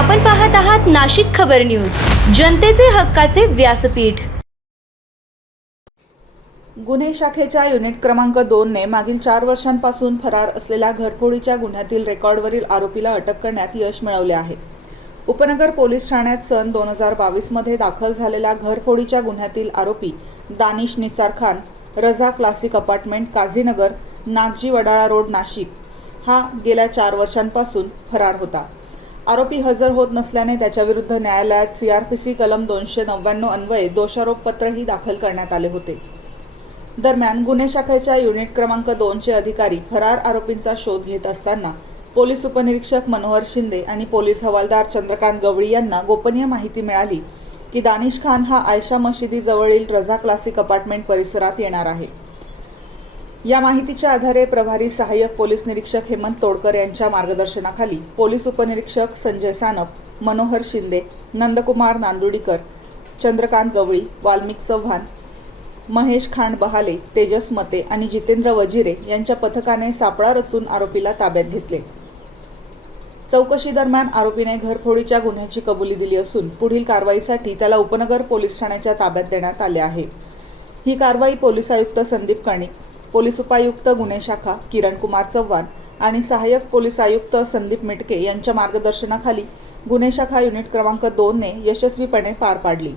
आपण पाहत आहात नाशिक खबर न्यूज, जनतेचे हक्काचे व्यासपीठ। गुन्हे शाखेच्या युनिट क्रमांक 2 ने मागील 4 वर्षांपासून फरार असलेल्या घरफोडीच्या गुन्ह्यातील रेकॉर्डवरील आरोपीला अटक करण्यात यश मिळवले आहे। उपनगर पोलीस ठाण्यात सन 2022 मध्ये दाखल झालेल्या घरफोडीच्या गुन्ह्यातील आरोपी दानिश निसार खान, रजा क्लासिक अपार्टमेंट, काझीनगर, नागजी वडाळा रोड, नाशिक हा गेल्या 4 वर्षांपासून फरार होता। आरोपी हजर होत नसल्याने त्याच्याविरुद्ध न्यायालयात CRPC कलम 299 अन्वये दोषारोपपत्रही दाखल करण्यात आले होते। दरम्यान गुन्हे शाखेच्या युनिट क्रमांक 2 चे अधिकारी फरार आरोपींचा शोध घेत असताना पोलीस उपनिरीक्षक मनोहर शिंदे आणि पोलीस हवालदार चंद्रकांत गवळी यांना गोपनीय माहिती मिळाली की दानिश खान हा आयशा मशिदीजवळील रजा क्लासिक अपार्टमेंट परिसरात येणार आहे। या माहितीच्या आधारे प्रभारी सहाय्यक पोलीस निरीक्षक हेमंत तोडकर यांच्या मार्गदर्शनाखाली पोलीस उपनिरीक्षक संजय सानप, मनोहर शिंदे, नंदकुमार नांदुडीकर, चंद्रकांत गवळी, वाल्मिक चव्हाण, महेश खांड बहाले, तेजस मते आणि जितेंद्र वजिरे यांच्या पथकाने सापळा रचून आरोपीला ताब्यात घेतले। चौकशी दरम्यान आरोपीने घरफोडीच्या गुन्ह्याची कबुली दिली असून पुढील कारवाईसाठी त्याला उपनगर पोलीस ठाण्याच्या ताब्यात देण्यात आले आहे। ही कारवाई पोलीस आयुक्त संदीप कर्णिक, पोलीस उपायुक्त गुन्हे शाखा किरण कुमार चव्हाण आणि सहाय्यक पोलीस आयुक्त संदीप मिटके यांच्या मार्गदर्शनाखाली गुन्हे शाखा युनिट क्रमांक 2 ने यशस्वीपणे पार पाडली।